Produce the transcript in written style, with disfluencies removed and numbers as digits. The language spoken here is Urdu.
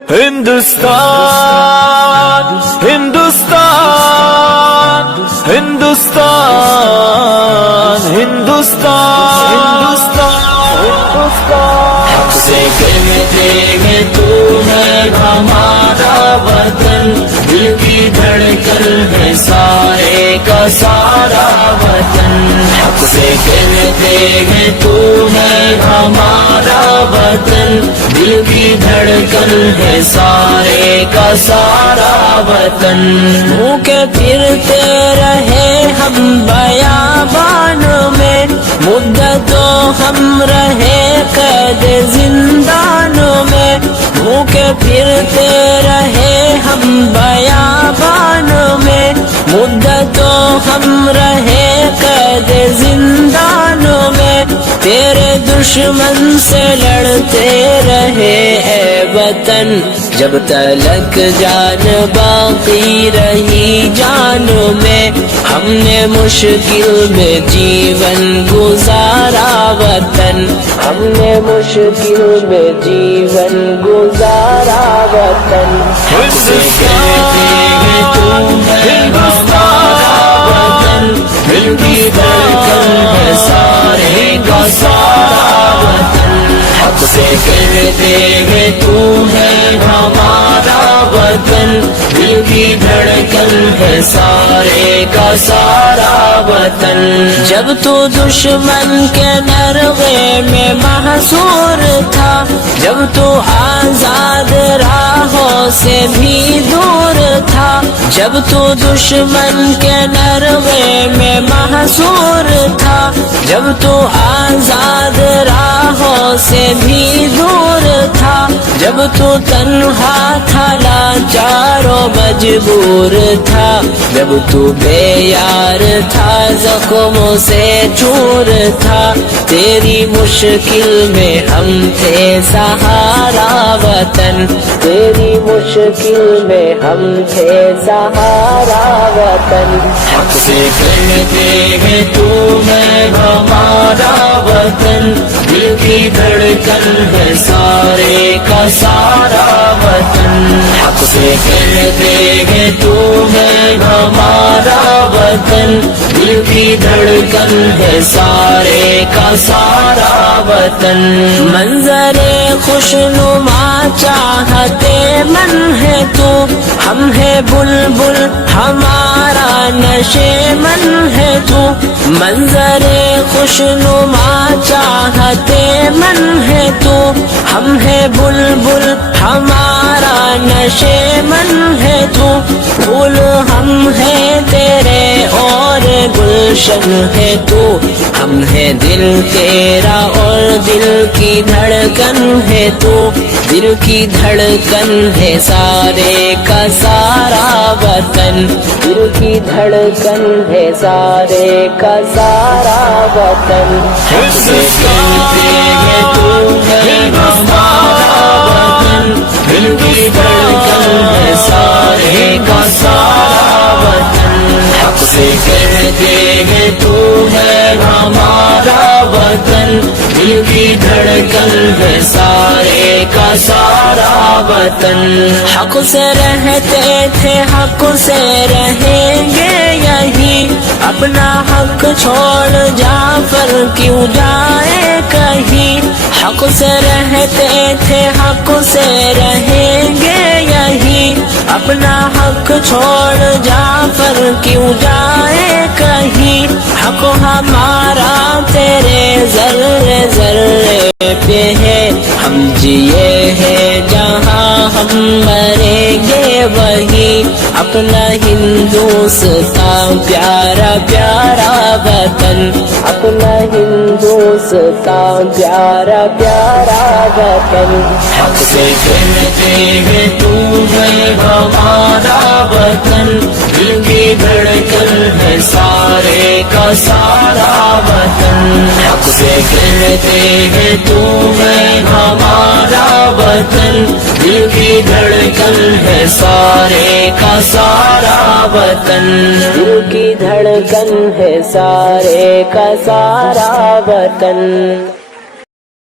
ہندوستان ہندوستان ہندوستان ہندوستان حق سے کہتے ہیں تو ہے ہمارا وطن، دل کی دھڑکن ہے سارے کا سارا وطن۔ حق سے کہتے ہیں تو ہے ہمارا وطن، دل کی دھڑکن ہے سارے کا سارا وطن۔ بھوکے پھرتے رہے ہم بیابان میں، مدتوں ہم رہے قید زندانوں میں، بھوکے پھرتے رہے ہم بیابانوں میں، مدتوں ہم رہے قید زندانوں میں، تیرے دشمن سے لڑتے رہے اے وطن، جب تلک جان باقی رہی جانوں میں، ہم نے مشکل میں جیون گزارا وطن، ہم نے مشکل میں جیون گزارا وطن۔ حق سے کہتے ہیں تو ہے ہمارا وطن، دل کی دھڑکن ہے سارے کا سارا وطن۔ حق سے کہتے ہیں تو ہے ہمارا وطن، دل کی دھڑکن ہے سارے کا سارا وطن۔ جب تو دشمن کے نرغے میں محصور تھا، جب تو آزاد راہوں سے بھی دور تھا، جب تو دشمن کے نرغے میں محصور تھا، جب تو آزاد راہوں سے بھی دور تھا، جب تو تنہا تھا لاچار و مجبور تھا، جب تو بے یار تھا زخموں سے چور تھا، تیری مشکل میں ہم تھے سہارا وطن، تیری مشکل میں ہم تھے سہارا وطن۔ حق سے کہتے ہیں تو ہے ہمارا وطن، دل کی دھڑکن ہے سارے کا سارا وطن۔ حق سے کہتے ہیں تو ہے ہمارا وطن، دل کی دھڑکن ہے سارے کا سارا وطن۔ منظر خوشنما چاہتے من ہے تو، ہم ہے بلبل ہمارا نشے من ہے تو، منظر خوشنما چاہتے من ہے تو، ہم ہے بلبل ہمارا نشے من ہے تو، پھول ہم ہے تیرے اور گلشن ہے تو، ہم ہے دل تیرا اور دل کی دھڑکن ہے تو، دل کی دھڑکن ہے سارے کا سارا وطن، دل کی دھڑکن ہے سارے کا سارا وطن۔ حق سے کہتے ہیں تو ہے ہمارا وطن، دل کی دھڑکن ہے سارے کا سارا وطن۔ حق سے کہتے ہیں تو ہے ہمارا وطن، دل کی دھڑکن ہے سارے کا سارا وطن۔ حق سے رہتے تھے حق سے رہیں گے یہی، اپنا حق چھوڑ جعفر کیوں جائے کہیں، حق سے رہتے تھے حق سے رہیں گے یہی، اپنا حق چھوڑ جعفر کیوں جائے کہیں، حق ہمارا تیرے ذرے ذرے پہ ہے، ہم جیے ہیں جہاں ہم مریں گے وہی، اپنا ہندوستان پیارا پیارا وطن، اپنا ہندوستان پیارا پیارا وطن۔ حق سے کہتے ہیں تو ہے ہمارا وطن، دل کی دھڑکن ہے سارے کا سارا وطن۔ حق سے کہتے ہیں تو ہے ہمارا وطن، دل کی دھڑکن ہے سارے کا سارا وطن، دل کی دھڑکن ہے سارے کا سارا وطن۔